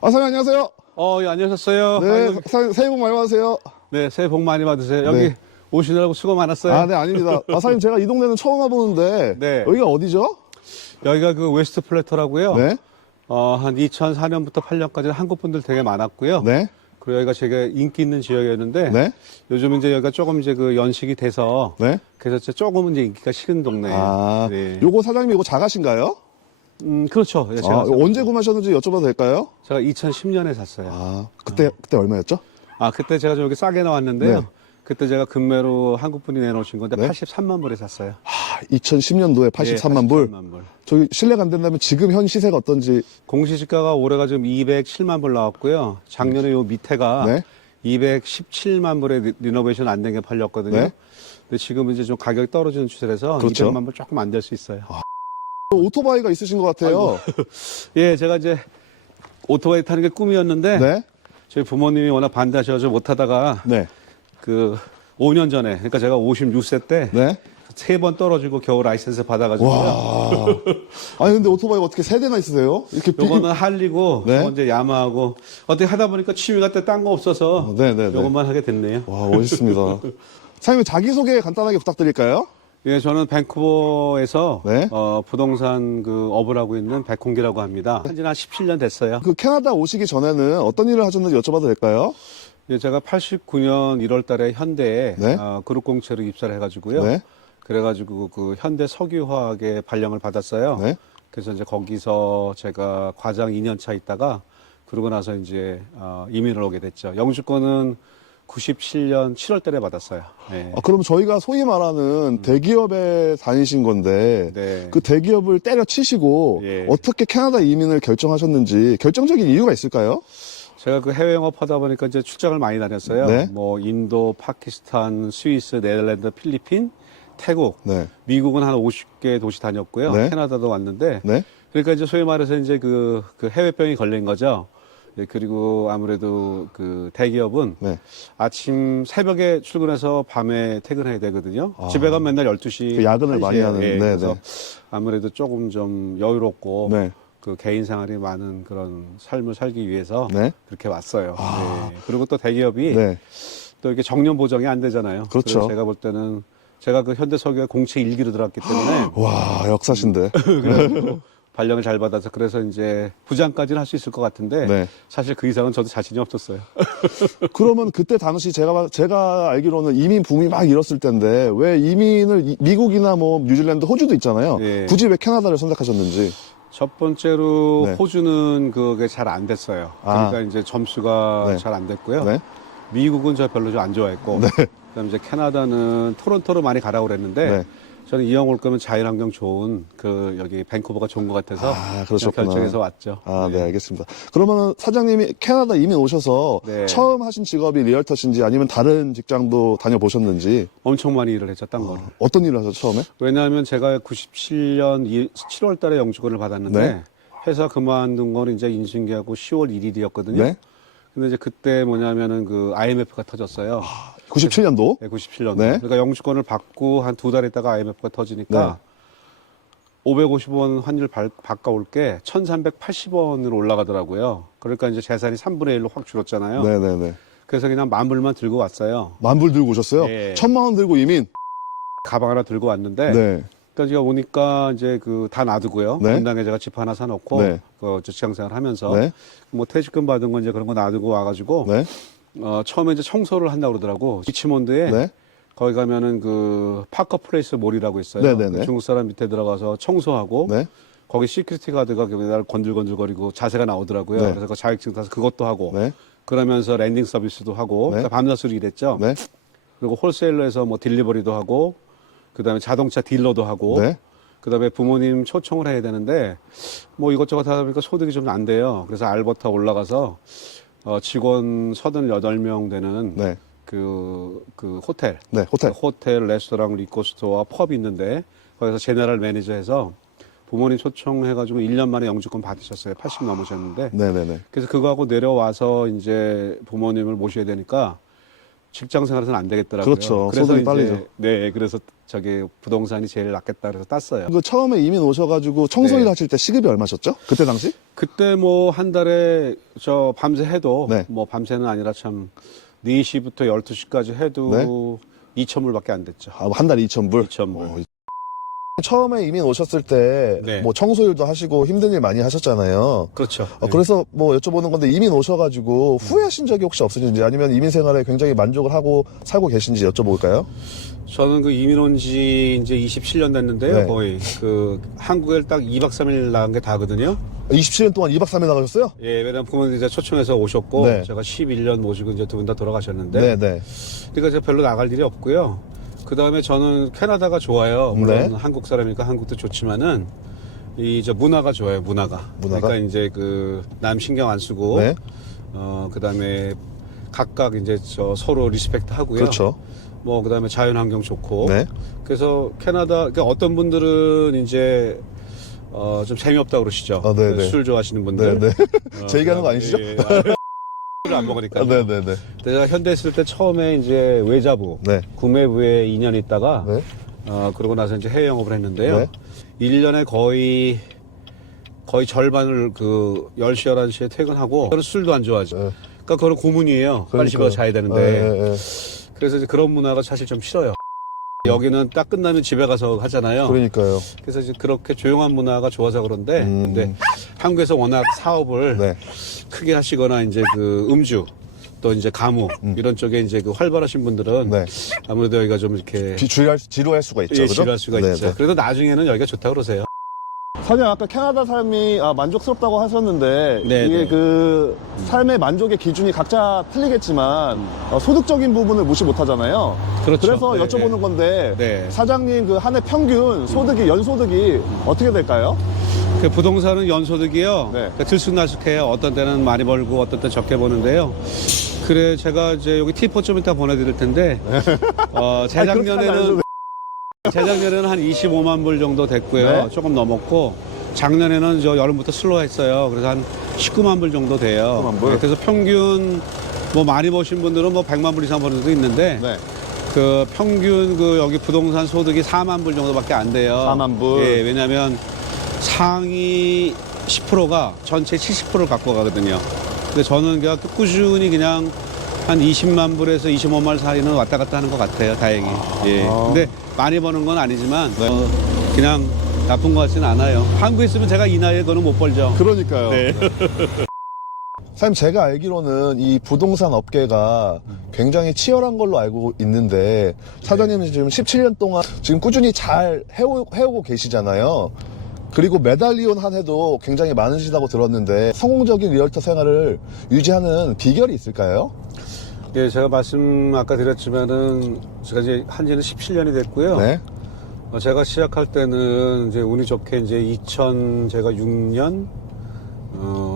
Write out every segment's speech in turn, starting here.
사장님 안녕하세요. 예, 안녕하셨어요. 네, 아이고, 사장님 새해 복 많이 받으세요. 네, 새해 복 많이 받으세요. 여기 네. 오시느라고 수고 많았어요. 네, 아닙니다. 사장님 제가 이 동네는 처음 와보는데 네. 여기가 어디죠? 여기가 그 웨스트 플래터라고요. 네, 한 2004년부터 8년까지 한국 분들 되게 많았고요. 네, 그리고 여기가 되게 인기 있는 지역이었는데 네, 요즘 이제 여기가 조금 이제 그 연식이 돼서 네. 그래서 이제 조금은 이제 인기가 식은 동네예요. 네. 요거 사장님 이거 작가신가요? 그렇죠. 예, 제가 언제 구매하셨는지 여쭤봐도 될까요? 제가 2010년에 샀어요. 그때 얼마였죠? 그때 제가 좀 여기 싸게 나왔는데요. 네. 그때 제가 금매로 한국 분이 내놓으신 건데 네. 83만 불에 샀어요. 2010년도에 83만 불. 83만 불. 저기 실례가 안 된다면 지금 현 시세가 어떤지. 공시지가가 올해가 지금 207만 불 나왔고요. 작년에 요 밑에가 네. 217만 불에 리노베이션 안 된 게 팔렸거든요. 네. 근데 지금 이제 좀 가격이 떨어지는 추세라서 그렇죠. 200만 불 조금 안 될 수 있어요. 오토바이가 있으신 것 같아요. 예, 제가 이제 오토바이 타는 게 꿈이었는데 네, 저희 부모님이 워낙 반대하셔서 못 타다가 네, 그 5년 전에 그러니까 제가 56세 때 네. 3번 떨어지고 겨우 라이센스 받아가지고요. 와. 아니 근데 오토바이가 어떻게 세 대나 있으세요? 이렇게 요거는 할리고 네. 저건 이제 야마하고 어떻게 하다 보니까 취미가 딴 거 없어서 네. 요것만 하게 됐네요. 와, 멋있습니다. 사장님 자기소개 간단하게 부탁드릴까요? 예, 저는 밴쿠버에서 네. 부동산 그 업을 하고 있는 백홍기라고 합니다. 한지 한 17년 됐어요. 그 캐나다 오시기 전에는 어떤 일을 하셨는지 여쭤봐도 될까요? 예, 제가 89년 1월 달에 현대에 네. 그룹 공채로 입사를 해가지고요. 네. 그래가지고 그 현대 석유화학에 발령을 받았어요. 네. 그래서 이제 거기서 제가 과장 2년 차 있다가 그러고 나서 이제 이민을 오게 됐죠. 영주권은 97년 7월 달에 받았어요. 네. 그럼 저희가 소위 말하는 대기업에 다니신 건데 네. 그 대기업을 때려치시고 예. 어떻게 캐나다 이민을 결정하셨는지 결정적인 이유가 있을까요? 제가 그 해외 영업하다 보니까 이제 출장을 많이 다녔어요. 네. 뭐 인도, 파키스탄, 스위스, 네덜란드, 필리핀, 태국, 네. 미국은 한 50개 도시 다녔고요. 네. 캐나다도 왔는데 네. 그러니까 이제 소위 말해서 이제 그 해외병이 걸린 거죠. 예, 그리고 아무래도 그 대기업은 네. 아침 새벽에 출근해서 밤에 퇴근해야 되거든요. 집에 가면 맨날 12시. 그 야근을 많이 1시에. 하는, 예, 네, 그래서 네. 아무래도 조금 좀 여유롭고 네. 그 개인 생활이 많은 그런 삶을 살기 위해서 네. 그렇게 왔어요. 네. 그리고 또 대기업이 네. 또 이렇게 정년 보정이 안 되잖아요. 그렇죠. 그래서 제가 볼 때는 제가 그 현대석유에 공채 1기로 들어갔기 때문에 와, 역사신데. 그래가지고 발령을 잘 받아서 그래서 이제 부장까지는 할 수 있을 것 같은데 네. 사실 그 이상은 저도 자신이 없었어요. 그러면 그때 당시 제가 알기로는 이민 붐이 막 일었을 텐데 왜 이민을 미국이나 뭐 뉴질랜드, 호주도 있잖아요. 예. 굳이 왜 캐나다를 선택하셨는지. 첫 번째로 네. 호주는 그게 잘 안 됐어요. 그러니까 이제 점수가 네. 잘 안 됐고요. 네. 미국은 저 별로 좀 안 좋아했고, 그다음에 이제 캐나다는 토론토로 많이 가라고 그랬는데 네. 저는 이왕 올 거면 자연환경 좋은 그 여기 밴쿠버가 좋은 것 같아서 그러셨구나. 결정해서 왔죠. 네, 알겠습니다. 그러면 사장님이 캐나다 이민 오셔서 네. 처음 하신 직업이 리얼터신지 아니면 다른 직장도 다녀보셨는지 엄청 많이 일을 했죠, 딴 거를. 어떤 일을 하셨죠, 처음에? 왜냐하면 제가 97년 7월 달에 영주권을 받았는데 네. 회사 그만둔 건 이제 인수인계하고 10월 1일이었거든요. 네. 근데 이제 그때 뭐냐면은 그 IMF가 터졌어요. 97년도? 네, 97년도. 네. 그러니까 영주권을 받고 한 2달 있다가 IMF가 터지니까 550원 환율 바꿔올 게 1380원으로 올라가더라고요. 그러니까 이제 재산이 3분의 1로 확 줄었잖아요. 네네네. 그래서 그냥 만불만 들고 왔어요. 만불 들고 오셨어요? 예. 1000만 원 들고 이민? 가방 하나 들고 왔는데 네. 그러니까 제가 오니까 이제 그 다 놔두고요. 네. 분당에 제가 집 하나 사놓고 네. 그 직장생활 하면서 네. 뭐 퇴직금 받은 건 이제 그런 거 놔두고 와가지고 네. 처음에 이제 청소를 한다고 그러더라고. 리치몬드에 네. 거기 가면은 그 파커 플레이스 몰이라고 있어요. 네네네. 그 중국 사람 밑에 들어가서 청소하고 네. 거기 시큐리티 가드가 맨날 건들건들거리고 자세가 나오더라고요. 네. 그래서 그 자격증 따서 그것도 하고 네. 그러면서 랜딩 서비스도 하고 네. 그러니까 밤낮으로 일했죠. 네. 그리고 홀세일러에서 뭐 딜리버리도 하고 그다음에 자동차 딜러도 하고 네. 그다음에 부모님 초청을 해야 되는데 뭐 이것저것 하다 보니까 소득이 좀 안 돼요. 그래서 알버타 올라가서 직원 38명 되는 네. 그 호텔. 네. 호텔. 호텔, 레스토랑, 리코스토어와 펍이 있는데 거기서 제너럴 매니저해서 부모님 초청해가지고 1년 만에 영주권 받으셨어요. 80 넘으셨는데. 네네네. 그래서 그거하고 내려와서 이제 부모님을 모셔야 되니까 직장 생활에서는 안 되겠더라고요. 그렇죠. 그래서 소득이 이제 딸리죠. 네, 그래서 저기 부동산이 제일 낫겠다 그래서 땄어요. 그 처음에 이민 오셔가지고 청소일 네. 하실 때 시급이 얼마셨죠? 그때 당시? 그때 뭐 한 달에 저 밤새 해도 네. 뭐 밤새는 아니라 참 4시부터 12시까지 해도 2,000불밖에 안 됐죠. 아, 한 달에 2,000불? 2,000불. 처음에 이민 오셨을 때, 네. 뭐 청소일도 하시고 힘든 일 많이 하셨잖아요. 그렇죠. 네. 그래서 뭐 여쭤보는 건데 이민 오셔가지고 후회하신 적이 혹시 없으신지 아니면 이민 생활에 굉장히 만족을 하고 살고 계신지 여쭤볼까요? 저는 그 이민 온 지 이제 27년 됐는데요. 네. 거의 그 한국에 딱 2박 3일 나간 게 다거든요. 27년 동안 2박 3일 나가셨어요? 예, 왜냐면 부모님 이제 초청해서 오셨고 네. 제가 11년 모시고 이제 두 분 다 돌아가셨는데 네네. 그러니까 제가 별로 나갈 일이 없고요. 그 다음에 저는 캐나다가 좋아요. 물론 네. 한국 사람이니까 한국도 좋지만은 이 저 문화가 좋아요. 문화가. 문화가? 그러니까 이제 그 남 신경 안 쓰고 네. 그 다음에 각각 이제 저 서로 리스펙트 하고요. 그렇죠. 뭐 그다음에 자연 환경 좋고. 네. 그래서 캐나다 그러니까 어떤 분들은 이제 좀 재미없다 그러시죠. 아, 네네. 술 좋아하시는 분들. 네네. 제 얘기하는 거 그다음에 아니시죠? 예, 술을 안 먹으니까. 네네네. 제가 현대 있을 때 처음에 이제 외자부, 네. 구매부에 2년 있다가 네. 그러고 나서 이제 해외 영업을 했는데요. 네. 1년에 거의 절반을 그 10시, 11시에 퇴근하고 저는 술도 안 좋아하죠. 네. 그러니까 그건 고문이에요. 빨리 집에 가서 자야 되는데. 네, 네. 그래서 이제 그런 문화가 사실 좀 싫어요. 여기는 딱 끝나면 집에 가서 하잖아요. 그러니까요. 그래서 이제 그렇게 조용한 문화가 좋아서 그런데 근데 음. 한국에서 워낙 사업을 네. 크게 하시거나 이제 그 음주 또 이제 가무 이런 쪽에 이제 그 활발하신 분들은 네. 아무래도 여기가 좀 이렇게 지루할 수가 있죠. 예, 그죠? 지루할 수가 네, 있죠. 네. 그래도 나중에는 여기가 좋다 그러세요. 사장님 아까 캐나다 삶이 만족스럽다고 하셨는데 네, 이게 네. 그 삶의 만족의 기준이 각자 틀리겠지만 소득적인 부분을 무시 못하잖아요. 그렇죠. 그래서 네, 여쭤보는 네. 건데 네. 사장님 그 한 해 평균 소득이 연소득이 어떻게 될까요? 그 부동산은 연소득이요. 네. 그 들쑥날쑥해요. 어떤 때는 많이 벌고 어떤 때 적게 버는데요. 그래 제가 이제 여기 티포 좀 이따 보내드릴 텐데 재작년에는 한 25만 불 정도 됐고요. 네. 조금 넘었고 작년에는 저 여름부터 슬로우했어요. 그래서 한 19만 불 정도 돼요. 19만 불? 네, 그래서 평균 뭐 많이 버신 분들은 뭐 100만 불 이상 버는 데도 있는데 네. 그 평균 그 여기 부동산 소득이 4만 불 정도밖에 안 돼요. 4만 불? 예, 왜냐하면 상위 10%가 전체 70%를 갖고 가거든요. 근데 저는 그냥 꾸준히 그냥 한 20만 불에서 25만 불 사이는 왔다 갔다 하는 것 같아요, 다행히. 예. 근데 많이 버는 건 아니지만 네. 그냥 나쁜 것 같지는 않아요. 한국에 있으면 제가 이 나이에 그거는 못 벌죠. 그러니까요. 네. 사장님 제가 알기로는 이 부동산 업계가 굉장히 치열한 걸로 알고 있는데 사장님은 지금 17년 동안 지금 꾸준히 잘 해오고 계시잖아요. 그리고 메달리온 한 해도 굉장히 많으시다고 들었는데 성공적인 리얼터 생활을 유지하는 비결이 있을까요? 예, 제가 말씀 아까 드렸지만은 제가 이제 한 지는 17년이 됐고요. 네. 제가 시작할 때는 이제 운이 좋게 이제 제가 6년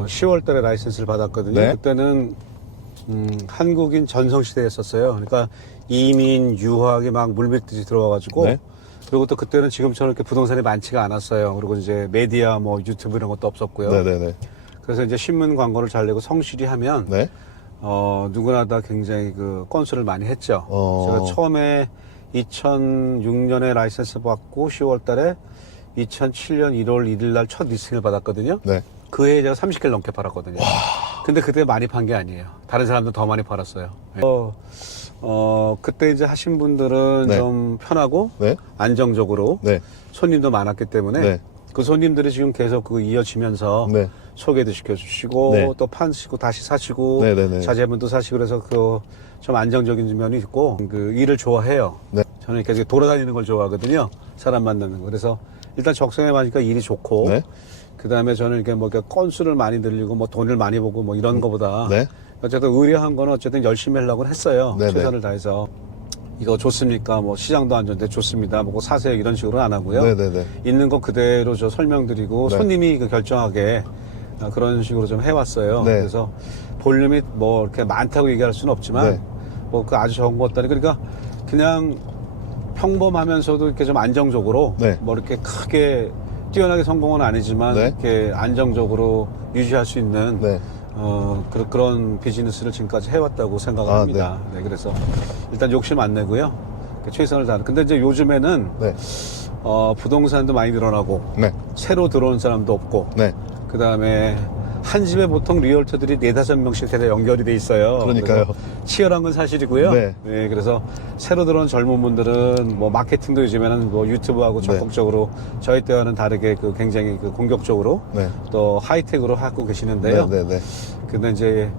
10월 달에 라이센스를 받았거든요. 네. 그때는 한국인 전성시대였었어요. 그러니까 이민, 유학이 막 물밀듯이 들어와가지고 네. 그리고 또 그때는 지금처럼 이렇게 부동산이 많지가 않았어요. 그리고 이제 메디아 뭐 유튜브 이런 것도 없었고요. 네네네. 그래서 이제 신문 광고를 잘 내고 성실히 하면 네. 누구나 다 굉장히 그 건수를 많이 했죠. 어. 제가 처음에 2006년에 라이센스 받고 10월 달에 2007년 1월 1일 날 첫 리스팅을 받았거든요. 네. 그 해에 제가 30개를 넘게 팔았거든요. 근데 그때 많이 판 게 아니에요. 다른 사람들 더 많이 팔았어요. 그때 이제 하신 분들은 네. 좀 편하고 네. 안정적으로 네. 손님도 많았기 때문에 네. 그 손님들이 지금 계속 그 이어지면서 네. 소개도 시켜주시고 네. 또 파시고 다시 사시고 네네네. 자제분도 사시고 그래서 그 좀 안정적인 면이 있고 그 일을 좋아해요. 네. 저는 이렇게 돌아다니는 걸 좋아하거든요. 사람 만나는 거. 그래서 일단 적성에 맞으니까 일이 좋고 네. 그다음에 저는 이렇게 뭐 이렇게 건수를 많이 늘리고 뭐 돈을 많이 보고 뭐 이런 거보다 네. 어쨌든 의뢰한 거는 어쨌든 열심히 하려고 했어요. 네네. 최선을 다해서. 이거 좋습니까? 뭐 시장도 안 좋은데 좋습니다. 뭐 사세요 이런 식으로는 안 하고요. 네네네. 있는 거 그대로 저 설명드리고 네. 손님이 그 결정하게 그런 식으로 좀 해왔어요. 네. 그래서 볼륨이 뭐 이렇게 많다고 얘기할 수는 없지만 네. 뭐 그 아주 적은 것도 아니고 그러니까 그냥 평범하면서도 이렇게 좀 안정적으로 네. 뭐 이렇게 크게 뛰어나게 성공은 아니지만 네. 이렇게 안정적으로 유지할 수 있는 네. 그런 비즈니스를 지금까지 해왔다고 생각을 아, 합니다. 네, 그래서 일단 욕심 안 내고요. 최선을 다하는. 근데 이제 요즘에는 네. 부동산도 많이 늘어나고 네. 새로 들어온 사람도 없고 네. 그 다음에 한 집에 보통 리얼터들이 4-5명씩 다 연결이 돼 있어요. 그러니까요. 그래서 치열한 건 사실이고요. 네. 그래서 새로 들어온 젊은 분들은 뭐 마케팅도 요즘에는 뭐 유튜브하고 네. 적극적으로 저희 때와는 다르게 굉장히 공격적으로 네. 또 하이텍으로 하고 계시는데요. 네. 네. 근데 이제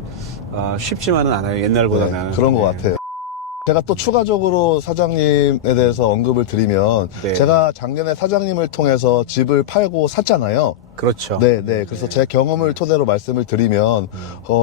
쉽지만은 않아요. 옛날보다는. 네, 그런 것 같아요. 제가 또 추가적으로 사장님에 대해서 언급을 드리면 네. 제가 작년에 사장님을 통해서 집을 팔고 샀잖아요. 그렇죠. 네. 그래서 제 경험을 토대로 말씀을 드리면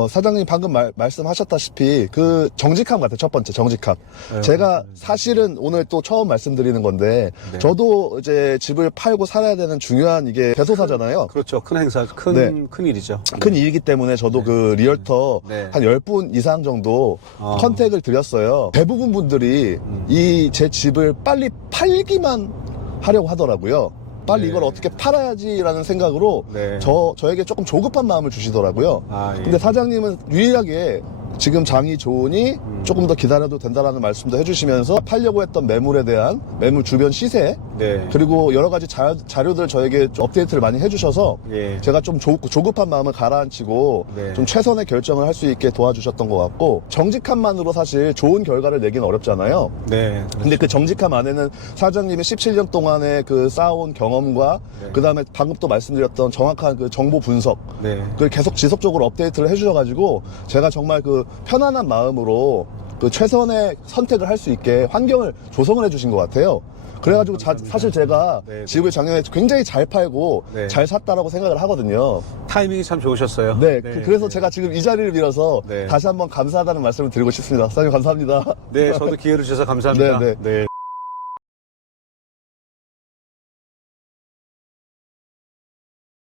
사장님 방금 말씀하셨다시피 그 정직함 같아요. 첫 번째 정직함. 네, 제가 사실은 오늘 또 처음 말씀드리는 건데 네. 저도 이제 집을 팔고 살아야 되는 중요한 이게 대소사잖아요. 그렇죠. 큰 행사, 큰 네. 일이죠. 큰 일이기 때문에 저도 그 리얼터 네. 한 10분 이상 정도 컨택을 드렸어요. 대부분 분들이 이 제 집을 빨리 팔기만 하려고 하더라고요. 빨리 네. 이걸 어떻게 팔아야지라는 생각으로 네. 저에게 조금 조급한 마음을 주시더라고요. 예. 근데 사장님은 유일하게 지금 장이 좋으니 조금 더 기다려도 된다라는 말씀도 해주시면서 팔려고 했던 매물에 대한 매물 주변 시세 네. 그리고 여러 가지 자료들 저에게 좀 업데이트를 많이 해주셔서 예. 제가 좀 조급한 마음을 가라앉히고 네. 좀 최선의 결정을 할 수 있게 도와주셨던 것 같고 정직함만으로 사실 좋은 결과를 내기는 어렵잖아요. 네. 근데 그 정직함 안에는 사장님이 17년 동안의 그 쌓아온 경험과 네. 그 다음에 방금 또 말씀드렸던 정확한 그 정보 분석 네. 그걸 계속 지속적으로 업데이트를 해주셔가지고 제가 정말 그 편안한 마음으로 그 최선의 선택을 할 수 있게 환경을 조성을 해주신 것 같아요. 그래가지고 사실 제가 네, 네. 집을 작년에 굉장히 잘 팔고 네. 잘 샀다라고 생각을 하거든요. 타이밍이 참 좋으셨어요. 네, 그래서 제가 지금 이 자리를 빌어서 네. 다시 한번 감사하다는 말씀을 드리고 싶습니다. 사장님 감사합니다. 네, 저도 기회를 주셔서 감사합니다. 네.